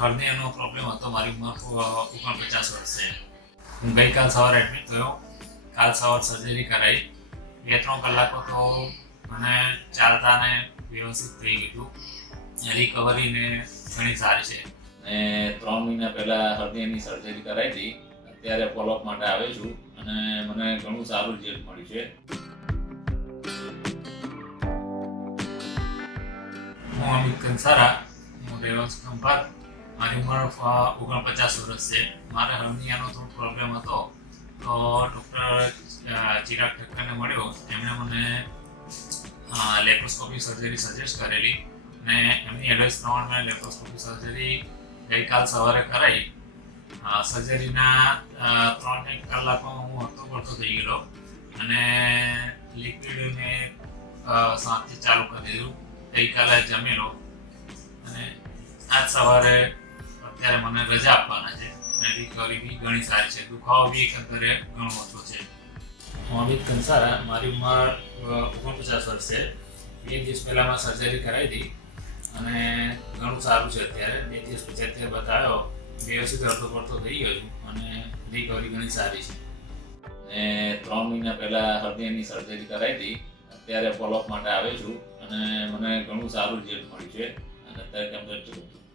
હૃદયનો problem હતો. મારી ઉંમર ઓગણપચાસ વર્ષ. છે હું ગઈકાલ સવારે એડમિટ થયો. કાલ સવાર સર્જરી કરાવી બે ત્રણ કલાકો તો મને ચાલતાને વ્યવસ્થિત થઈ ગયું. રિકવરી ને ઘણી સારી છે. ને ત્રણ મહિના પહેલા હૃદયની સર્જરી કરાવી હતી. અત્યારે ફોલોઅપ માટે આવ્યો છું. અને મને ઘણું સારું રિઝલ્ટ મળ્યું છે. હું અમિત કંસારા. હું રહેવાસ ખંભાત. મારી ઉંમર ઓગણપચાસ વર્ષ છે. મારે હર્નિયાનો થોડો પ્રોબ્લેમ હતો તો ડૉક્ટર ચિરાગ ઠક્કરને મળ્યો. એમણે મને લેપ્રોસ્કોપી સર્જરી સજેસ્ટ કરેલી ને એમની એડવાઇસ પ્રમાણે મેં લેપ્રોસ્કોપી સર્જરી ગઈકાલ સવારે કરાવી અ, સર્જરીના ત્રણ એક કલાકમાં હું હતો પડતો થઈ ગયેલો અને લિક્વિડ મેં સાંજથી ચાલુ કરી દીધું. ગઈકાલે જમેલો અને આજ સવારે અત્યારે મને રજા આપવાના છે. અને રિકવરી બી ઘણી સારી છે. દુખાવો બી એકંદરે ઘણો ઓછો છે. હું અમિત કંસારા, મારી ઉંમર ઓગણપચાસ વર્ષ છે. બે દિવસ પહેલાં સર્જરી કરાવી હતી અને ઘણું સારું છે અત્યારે. બે દિવસ પછી અત્યારે બતાવ્યો. વ્યવસ્થિત અડધો પડતો થઈ ગયો છું અને રિકવરી ઘણી સારી છે. અને ત્રણ મહિના પહેલાં હૃદયની સર્જરી કરાવી હતી. અત્યારે ફોલોઅપ માટે આવ્યો છું અને મને ઘણું સારું રિઝલ્ટ મળ્યું છે. અને અત્યારે કેમ